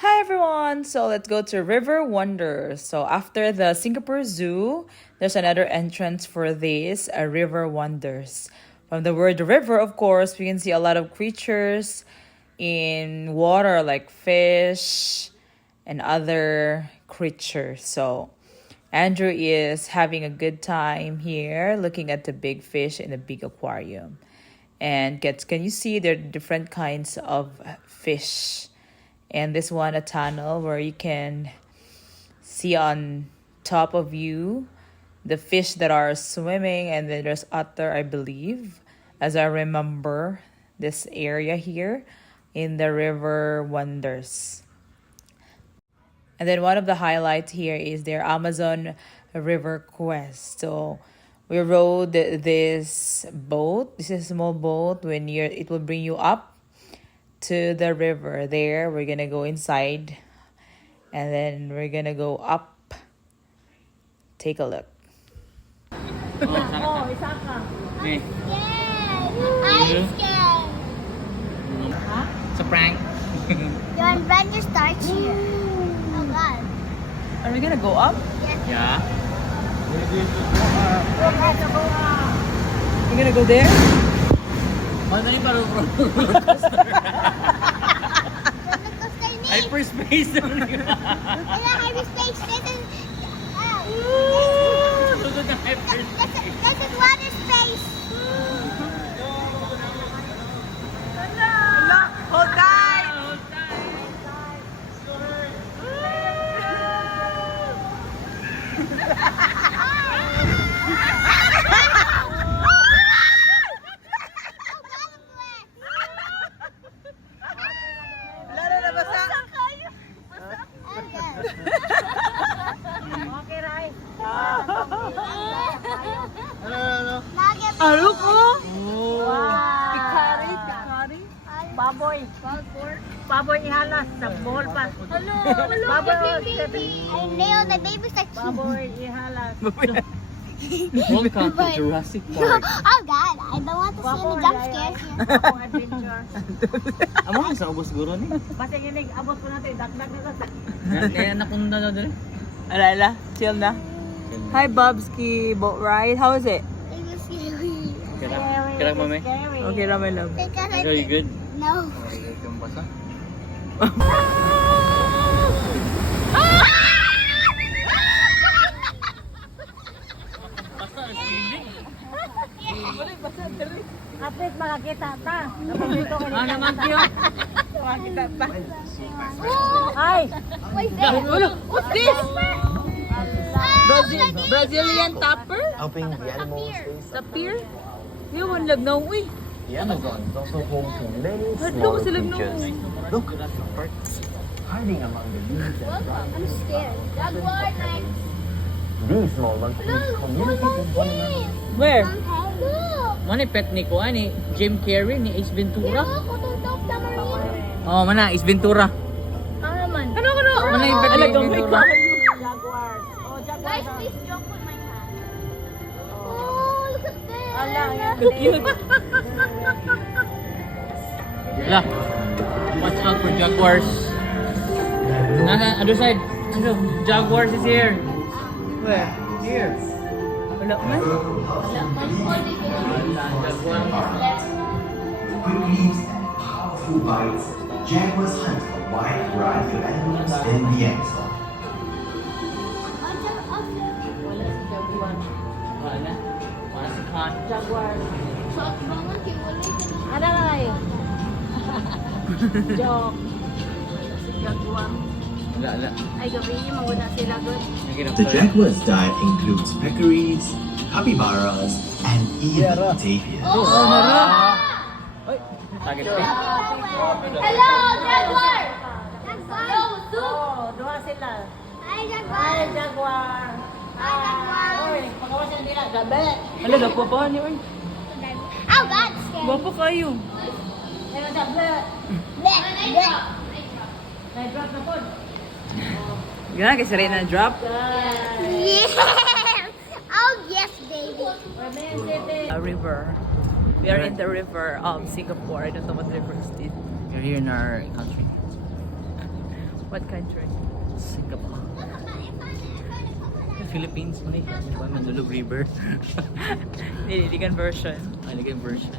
Hi everyone! So let's go to River Wonders. So after the Singapore Zoo, there's another entrance for this, River Wonders. From the word river, of course, we can see a lot of creatures in water like fish and other creatures. So Andrew is having a good time here looking at the big fish in the big aquarium. And can you see there are different kinds of fish? And this one a tunnel where you can see on top of you the fish that are swimming, and then there's otter, I believe, as I remember this area here in the River Wonders. And then one of the highlights here is their Amazon River Quest. So we rode this boat. This is a small boat. It will bring you up to the river. There we're gonna go inside, and then we're gonna go up. Take a look. Oh, isa ka. Hey, I'm scared. it's a prank. Your adventure starts here. Oh God. Are we gonna go up? Yeah. We're gonna go there? Ano yung parang hyperspace na rin. In a hyperspace, this is Sunod na hyperspace. this is water space. Hold tight! Ano ko? Pikari. Baboy. Baboy ihalas sa bowl pa. Baboy. I nailed the baby's like Baboy ihalas. Welcome to Jurassic Park. Oh God, I don't want to see any jump scares here. Baboy adventure. Amo ka sa ubos siguro ni. Basta ginig abot ko natin dagdag na sa. Kaya nakunda na dali. Alala, chill na. Hi Bobski boat ride. How is it? It was scary. Kira mo me? Okay, my love. Because I Very good. no. Yung basa. Apit makakita ta. Napagdito ko Ah, naman tiyo. Makita pa. Ay, What's this? Brazilian topper? Helping the animals face Tapir? Hindi mo lagnaw, uy. the Amazon is also home to many Hello, smaller sila creatures. Look, hiding among the leaves and branches. I'm scared. Jaguar next. These small monkeys communicate with one another. Where? Look. Mani pet ni ko ani Jim Carrey ni Ace Ventura. Look, tutok sa marine. Oh, mana Ace Ventura. Ano? Mana yung pet ni Ace Ventura? jaguar. Oh, jaguar. Guys, please jump with my hand. Oh, look at this. Ala, yan. Cute. Yeah. Watch out for jaguars. Other side. Ano? Jaguars is here. Where? Here. Wala man. Quick leaps and powerful bites, jaguars hunt a wide variety of animals in the Amazon. Wala na. Wala si Khan. Jaguar. Shot banget ya, boleh. Ada lagi. Jok. Jaguar. Wala. Ay, gabi mawala sila good. The jaguar's diet includes peccaries, capybaras, and even tapirs. Target Hello, Jaguar. Jaguar. Oh, dua sila. Hi, Ay, Jaguar. jaguar. Hi, Jaguar. Uy, pagawa sila nila. Gabi. Ala, gwapo pa niyo, uy. Oh God, scared. Gwapo kayo. Ayun, jaguar. Bleh, bleh. Na-drop na po. Gana, kasi rin na drop. Yeah. Oh yes, baby. A river. We are in the river of Singapore. I don't know what river is this. You're here in our country. What country? Singapore. Philippines mo ni. Diba? Mandulog River. Nililigan version. Aligay version.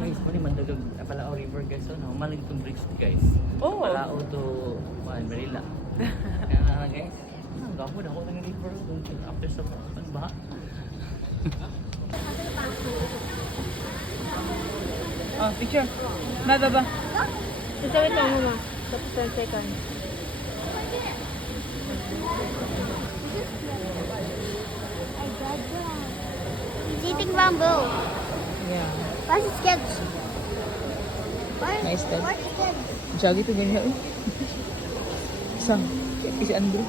Guys, mo ni Mandulog Apalao River guys. So, maling itong bridge guys. Oh. Apalao to Manila. Kaya guys, ang gapo na ako ng river. After sa baha. Oh, picture. Baba. Ito, wait lang mama. Tapos 10 seconds. He's eating bamboo. Yeah. What's his sketch? Nice dad. What's his sketch? Jagi to ganyan. Isang. Si Andrew.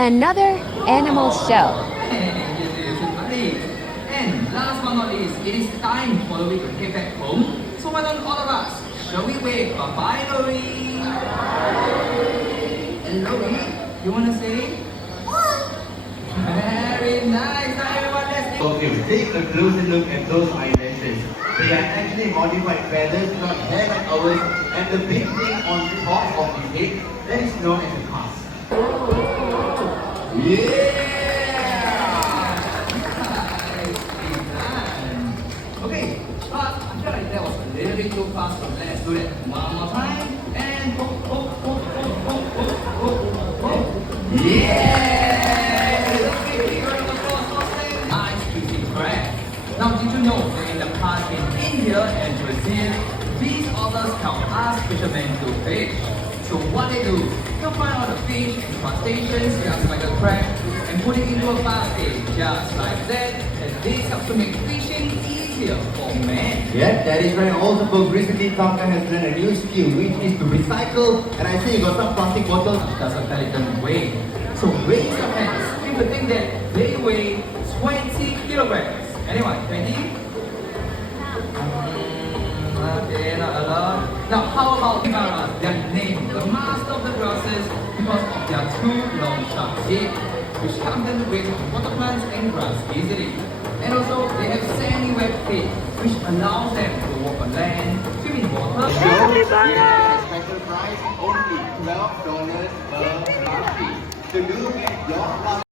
Another animal show. And last but not least, it is time for Louie to head back home. So why don't all of us, shall we wave bye-bye, Louie? And Louie, you want to say? Very nice. Now everyone, let's go. Okay, take a closer look at those eyelashes. They are actually modified feathers, not hair like ours, and the big thing on top of the head that is known as a cast. Okay, but I feel like that was a little bit too fast, so let's do that one more time. And yeah! Nice juicy crab. Now, did you know that in the past in India and Brazil, these otters help us fishermen to fish? So what they do, they'll find all the fish and crustaceans just like a crab and put it into a basket just like that, and this helps to make fishing easier for men. Yeah, that is right. Also, folks, recently Tonka has learned a new skill, which is to recycle. And I see you got some plastic bottles. Doesn't tell it them weigh. So raise your hands if you think that they weigh 20 kilograms. Anyone, 20? Okay, not a lot. Now, how about Kimaras? They are named the master of the grasses because of their two long sharp teeth, which help them to break water plants and grass easily. And also, they have sandy wet feet, which allows them to walk on land, swim in water. Special price only $12 per fluffy. To do get your fluffy.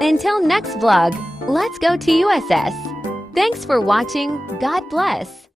Until next vlog, let's go to USS. Thanks for watching. God bless.